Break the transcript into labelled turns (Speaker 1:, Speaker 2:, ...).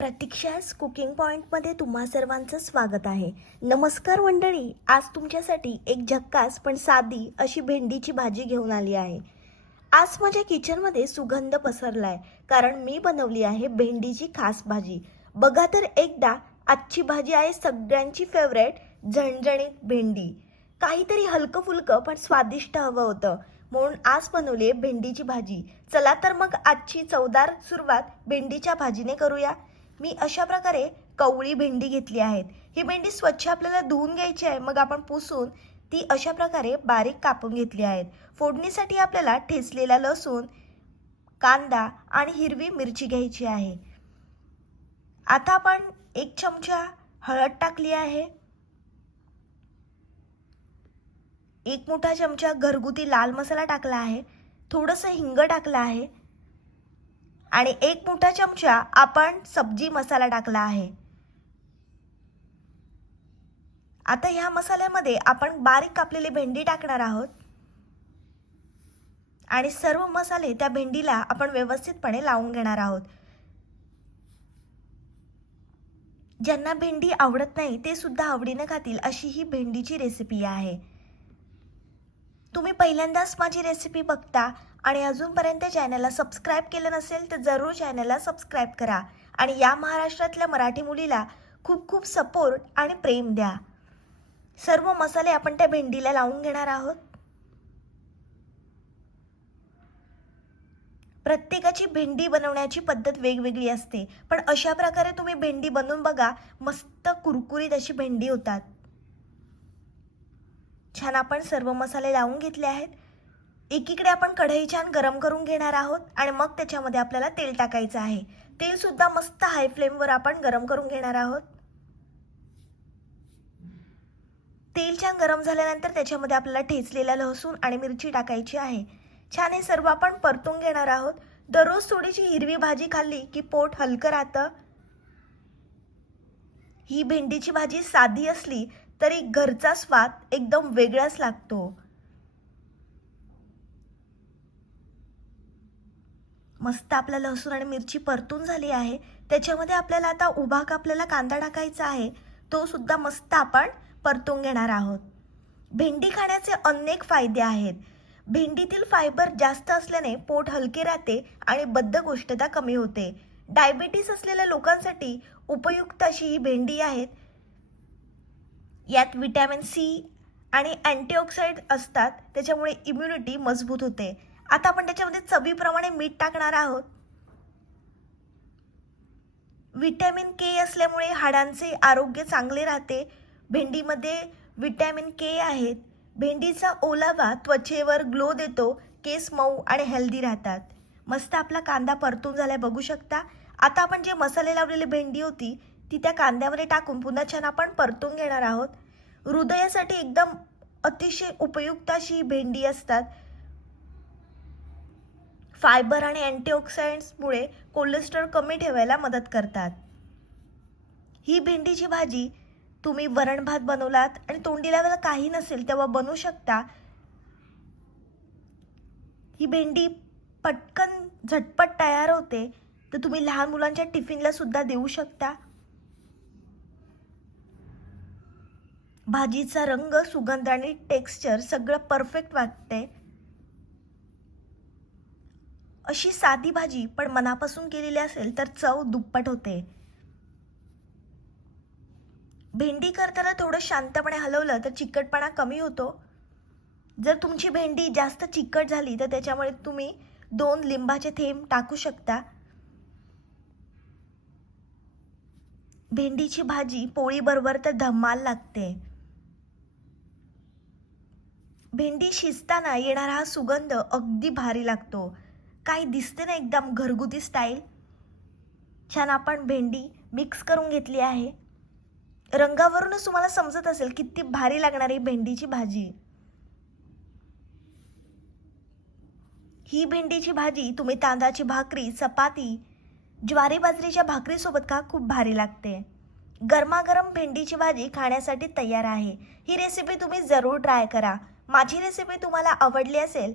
Speaker 1: प्रतीक्षास cooking पॉईंटमध्ये तुम्हा सर्वांचं स्वागत आहे. नमस्कार मंडळी आज तुमच्यासाठी एक झक्कास पण साधी अशी भेंडीची भाजी घेऊन आली आहे. आज माझ्या किचनमध्ये सुगंध पसरलाय कारण मी बनवली आहे भेंडीची खास भाजी. बघा तर एकदा आजची भाजी आहे सगळ्यांची फेवरेट झणझणीत भेंडी. काहीतरी हलकं फुलकं पण स्वादिष्ट हवं होतं. म्हणून आज बनवली आहे भेंडीची भाजी. चला तर मग आजची चवदार सुरुवात भेंडीच्या भाजीने करूया. मी अशा प्रकारे कवळी भेंडी घेतली आहेत. ही भेंडी स्वच्छ आपल्याला धुवून घ्यायची आहे मग आपण पुसून ती अशा प्रकारे बारीक कापून घेतली आहेत. फोडणीसाठी आपल्याला ठेचलेला लसूण कांदा आणि हिरवी मिरची घ्यायची आहे. आता आपण एक चमचा हळद टाकली आहे. एक मोठा चमचा घरगुती लाल मसाला टाकला आहे. थोडंसं हिंग टाकलं आहे. आणि एक मोठा चमचा आपण सब्जी मसाला टाकला आहे. आता ह्या मसाल्यामध्ये आपण बारीक कापलेली भेंडी टाकणार आहोत. आणि सर्व मसाले त्या भेंडीला आपण व्यवस्थितपणे लावून घेणार आहोत. ज्यांना भेंडी आवडत नाही ते सुद्धा आवडीनं खातील अशी ही भेंडीची रेसिपी आहे. तुम्ही पहिल्यांदाच माझी रेसिपी बघता. आणि अजूनपर्यंत चॅनलला सबस्क्राईब केलं नसेल तर जरूर चॅनलला सबस्क्राईब करा. आणि या महाराष्ट्रातल्या मराठी मुलीला खूप खूप सपोर्ट आणि प्रेम द्या. सर्व मसाले आपण त्या भेंडीला लावून घेणार आहोत. प्रत्येकाची भेंडी बनवण्याची पद्धत वेगवेगळी असते. पण अशा प्रकारे तुम्ही भेंडी बनवून बघा मस्त कुरकुरीत अशी भेंडी होतात. छान आपण सर्व मसाले लावून घेतले आहेत. एकीकडे आपण कढई छान गरम करून घेणार आहोत आणि मग त्याच्यामध्ये आपल्याला तेल टाकायचं आहे. तेल सुद्धा मस्त हाय फ्लेमवर आपण गरम करून घेणार आहोत. तेल छान गरम झाल्यानंतर त्याच्यामध्ये आपल्याला ठेचलेला लसूण आणि मिरची टाकायची आहे. छान हे सर्व आपण परतून घेणार आहोत. दररोज थोडीशी हिरवी भाजी खाल्ली की पोट हलकं राहतं. ही भेंडीची भाजी साधी असली तरी घरचा स्वाद एकदम वेगळाच लागतो. मस्त आपला लसूण आणि मिरची परतून झाली आहे. त्याच्यामध्ये आपल्याला आता उभा कापलेला कांदा टाकायचा आहे तो सुद्धा मस्त आपण परतून घेणार आहोत. भेंडी खाण्याचे अनेक फायदे आहेत. भेंडीतील फायबर जास्त असल्याने पोट हलके राहते आणि बद्धकोष्ठता कमी होते. डायबिटीस असलेल्या लोकांसाठी उपयुक्त अशी ही भेंडी आहेत. यात विटॅमिन सी आणि अँटीऑक्साईड असतात त्याच्यामुळे इम्युनिटी मजबूत होते. आता आपण त्याच्यामध्ये चवीप्रमाणे मीठ टाकणार आहोत. विटॅमिन के असल्यामुळे हाडांचे आरोग्य चांगले राहते. भेंडीमध्ये व्हिटॅमिन के आहेत. भेंडीचा ओलावा त्वचेवर ग्लो देतो केस मऊ आणि हेल्दी राहतात. मस्त आपला कांदा परतून झालाय बघू शकता. आता आपण जे मसाले लावलेली भेंडी होती ती त्या कांद्यामध्ये टाकून पुन्हा छान आपण परतून घेणार आहोत. हृदयासाठी एकदम अतिशय उपयुक्त अशी भेंडी असतात. फायबर आणि अँटीऑक्सिडंट्समुळे कोलेस्ट्रॉल कमी ठेवायला मदत करतात. ही भेंडीची भाजी तुम्ही वरण भात बनवलात आणि तोंडी लावायला काही नसेल तेव्हा बनवू शकता. ही भेंडी पटकन झटपट तयार होते तर तुम्ही लहान मुलांच्या टिफिनला सुद्धा देऊ शकता. भाजीचा रंग सुगंध आणि टेक्स्चर सगळं परफेक्ट वाटते. अशी साधी भाजी पण मनापासून केलेली असेल तर चव दुप्पट होते. भेंडी करताना थोडं शांतपणे हलवलं तर चिकटपणा कमी होतो. जर तुमची भेंडी जास्त चिकट झाली तर त्याच्यामुळे तुम्ही दोन लिंबाचे थेंब टाकू शकता. भेंडीची भाजी पोळीबरोबर तर धम्माल लागते. भेंडी शिजताना येणारा हा सुगंध अगदी भारी लागतो. काही दिसते ना एकदम घरगुती स्टाईल छान आपण भेंडी मिक्स करून घेतली आहे. रंगावरूनच तुम्हाला समजत असेल किती भारी लागणारी भेंडीची भाजी. ही भेंडीची भाजी तुम्ही तांदळाची भाकरी चपाती ज्वारी बाजरीच्या भाकरीसोबत का खूप भारी लागते. गरमागरम भेंडीची भाजी खाण्यासाठी तयार आहे. ही रेसिपी तुम्ही जरूर ट्राय करा. माझी रेसिपी तुम्हाला आवडली असेल